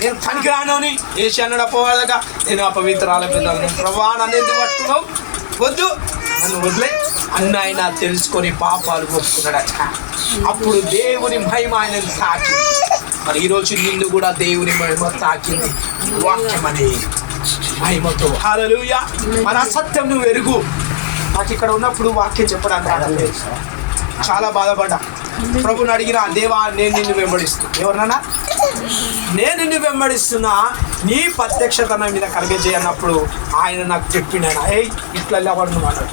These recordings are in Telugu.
నేను పనికిరాను అని ఏసి అన్నాడు అపవాదగా. నేను అపవిత్రాల పెద్దలు ప్రభా నన్ను ఎందుకు పట్టుకున్నావు, వద్దు నన్ను వదిలే అన్న ఆయన తెలుసుకొని పాపాలు ఒప్పుకున్నాడట. అప్పుడు దేవుని మహిమ ఆయనను తాకింది. మరి ఈరోజు నిన్ను కూడా దేవుని మహిమ తాకింది వాక్యం అనే మహిమతో. హల్లెలూయా. మన సత్యం నువ్వు ఎరుగు. నాకు ఇక్కడ ఉన్నప్పుడు వాక్యం చెప్పడానికి చాలా బాధపడ్డా. ప్రభుని అడిగిన, దేవా నేను నిన్ను వెంబడిస్తున్నా. ఎవరినన్నా నేను నిన్ను వెంబడిస్తున్నా, నీ ప్రత్యక్షత నా మీద కలిగజేయన్నప్పుడు ఆయన నాకు చెప్పిండు, ఆయన ఇట్లా వెళ్ళవాడు నువ్వు అన్నాడు.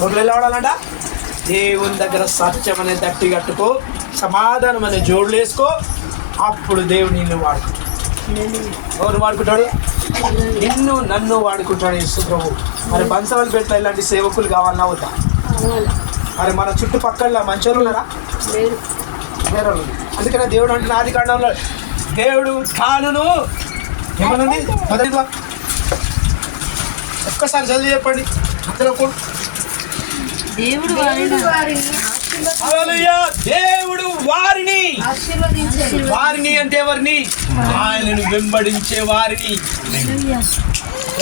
ఎవరు వెళ్ళవాడాలంట? దేవుని దగ్గర సత్యం అనే దట్టి కట్టుకో, సమాధానం అనే జోడులు వేసుకో, అప్పుడు దేవుడు నిన్ను వాడుకుంటాడు. ఎవరు వాడుకుంటాడు? నిన్ను నన్ను వాడుకుంటాడు యేసు ప్రభు. మరి బన్సవాళ్ళపేటలో ఇలాంటి సేవకులు కావాలన్నా అవుతా? మరి మన చుట్టుపక్కల మంచోళ్ళు ఉన్నారా? వేరే. అందుకనే దేవుడు అంటే ఆది కాండంలో దేవుడు తానును ఏమనుంది మొదటిలో ఒక్కసారి చదివి చెప్పండి. అందులో దేవుడు వారిని అంటే ఎవరిని? ఆయనను వెంబడించే వారిని.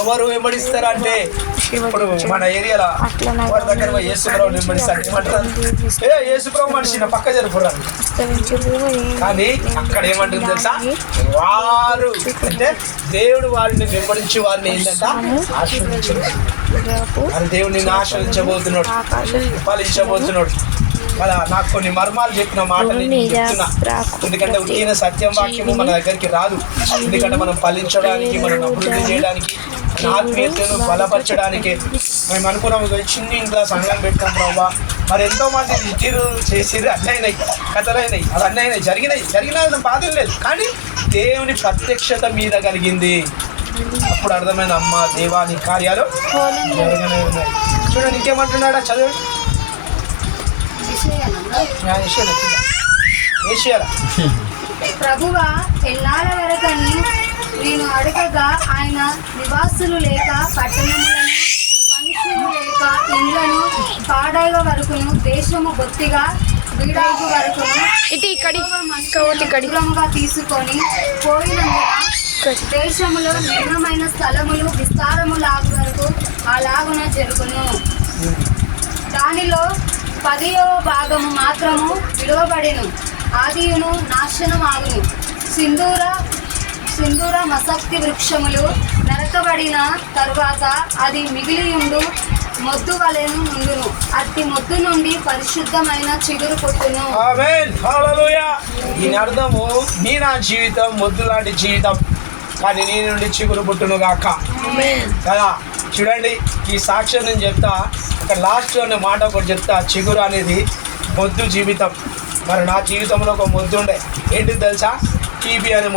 ఎవరు వెంబడిస్తారంటే ఇప్పుడు మన ఏరియాలో వారి దగ్గర యేసుప్రభు వెంబడిస్తారు. ఏమంటారు? యేసుప్రభు మనిషి నా పక్క జరుపురారు. కానీ అక్కడ ఏమంటుంది తెలుసా? వారు అంటే దేవుడు వారిని వెంబడించి వారిని ఏంటంట ఆశ్రయించాడు. మరి దేవుడిని ఆశ్రయించబోతున్నాడు, ఫలించబోతున్నాడు కదా. నాకు కొన్ని మర్మాలు చెప్పిన మాటలు చెప్తున్నా. ఎందుకంటే ఉట్టిన సత్యం వాక్యము మన దగ్గరికి రాదు. ఎందుకంటే మనం ఫలించడానికి, మనం అభివృద్ధి చేయడానికి, మన ఆత్మీయతను బలపరచడానికి మేము అనుకున్నాం. చిన్న ఇంట్లో సంఘం పెట్టాం ప్రభావ. మరి ఎంతో మంది తీరు చేసిరు, అన్నైనాయి, కథలైనాయి, అది అన్నైనాయి, జరిగిన బాధ లేదు. కానీ దేవుని ప్రత్యక్షత మీద కలిగింది. అప్పుడు అర్థమైన అమ్మ దేవాని కార్యాలు జరగనే ఉన్నాయి. చూడండి ఇంకేమంటున్నాడా, చదువు. ప్రభువా ఎన్నాళ్ళ వరకని నేను అడగగా ఆయన నివాసులు లేక పట్టణములను, మనుషులు లేక ఇండ్లను పాడైన వరకును, దేశము బొత్తిగా వీడాగు వరకును దూరముగా తీసుకొని పోయినందున దేశములో నిన్నమైన స్థలములు విస్తారములాగు వరకు అలాగున జరుగును. దానిలో 10వ భాగము మాత్రము విలువబడిను, ఆదియును నాశనమాగును. సింధూర మసక్తి వృక్షములు నరకబడిన తరువాత అది మిగిలియుండు మొద్దు వలెను నుండును. అట్టి మొద్దు నుండి పరిశుద్ధమైన చిగురు పుట్టును. ఆమేన్. హల్లెలూయా. దీని అర్థము నీ నా జీవితం మొద్దు లాంటి జీవితం, కానీ నీ నుండి చిగురు పుట్టును గాక కదా. చూడండి ఈ సాక్ష్యం నేను చెప్తా. ఇక్కడ లాస్ట్ అనే మాట ఒకటి చెప్తా. చిగురు అనేది మొద్దు జీవితం. మరి నా జీవితంలో ఒక మొద్దు ఉండే. ఏంటిది తెలుసా? టీబీ అనే